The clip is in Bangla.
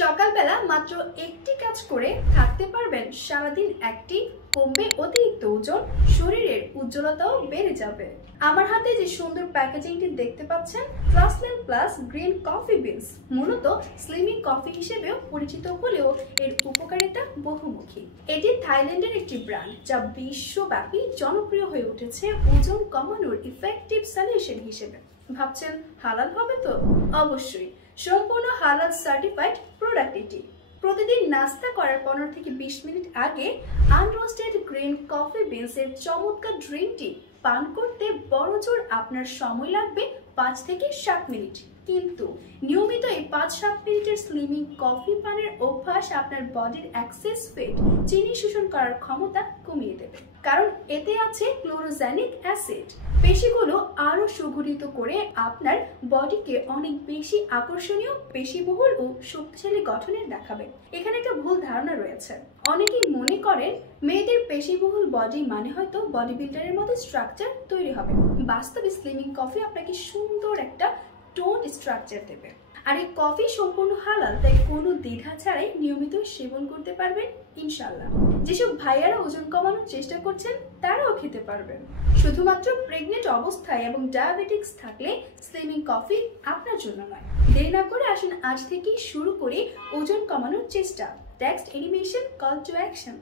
সকালবেলা মাত্র একটি কাজ করে থাকতে পারবেন সারাদিন অ্যাক্টিভ, কমবে অতিরিক্ত ওজন, শরীরের উজ্জ্বলতাও বেড়ে যাবে। আমার হাতে যে সুন্দর প্যাকেজিংটি দেখতে পাচ্ছেন, ট্রান্সলেন প্লাস গ্রিন কফি বিনস মূলত স্লিমিং কফি হিসেবেও পরিচিত হলেও এর উপকারিতা বহুমুখী। এটি থাইল্যান্ডের একটি ব্র্যান্ড যা বিশ্বব্যাপী জনপ্রিয় হয়ে উঠেছে ওজন কমানোর ইফেক্টিভ সলিউশন হিসেবে। ভাবছেন হালাল হবে তো? অবশ্যই, সম্পূর্ণ হালাল সার্টিফাইড প্রোডাক্ট এটি। প্রতিদিন নাস্তা করার 15 থেকে 20 মিনিট আগে আনরোস্টেড গ্রিন কফি বিনস এর চমৎকার ড্রিঙ্কটি পান করতে বড়জোর আপনার সময় লাগবে 5 থেকে 7 মিনিট। কিন্তু নিয়মিত এই 5-7 মিনিটের স্লিমিং কফি পানের অভ্যাস আপনার বডির এক্সেস ফ্যাট, চিনি শোষণ করার ক্ষমতা কমিয়ে দেবে। কারণ এতে আছে ক্লোরোজেনিক অ্যাসিড, পেশিগুলো আরো সুগঠিত করে আপনার বডিকে অনেক বেশি আকর্ষণীয়, পেশিবহুল ও শক্তিশালী গঠনের দেখাবে। এখানে একটা ভুল ধারণা রয়েছে। অনেকেই মনে করেন মেয়েদের পেশিবহুল বডি মানে হয়তো বডি বিল্ডারের মতো স্ট্রাকচার তৈরি হবে। বাস্তবে স্লিমিং কফি আপনাকে সুন্দর একটা টোন স্ট্রাকচার দেবে। আর এই কফি সম্পূর্ণ হালাল, তাই কোনো দ্বিধা ছাড়াই নিয়মিত সেবন করতে পারবেন ইনশাল্লাহ। যেসব ভাইয়ারা ওজন কমানোর চেষ্টা করছেন তারাও খেতে পারবেন। শুধুমাত্র প্রেগনেন্ট অবস্থায় এবং ডায়াবেটিক্স থাকলে স্লিমিং কফি আপনার জন্য নয়। দেরি না করে আসুন আজ থেকেই শুরু করে ওজন কমানোর চেষ্টা। Text animation call to action.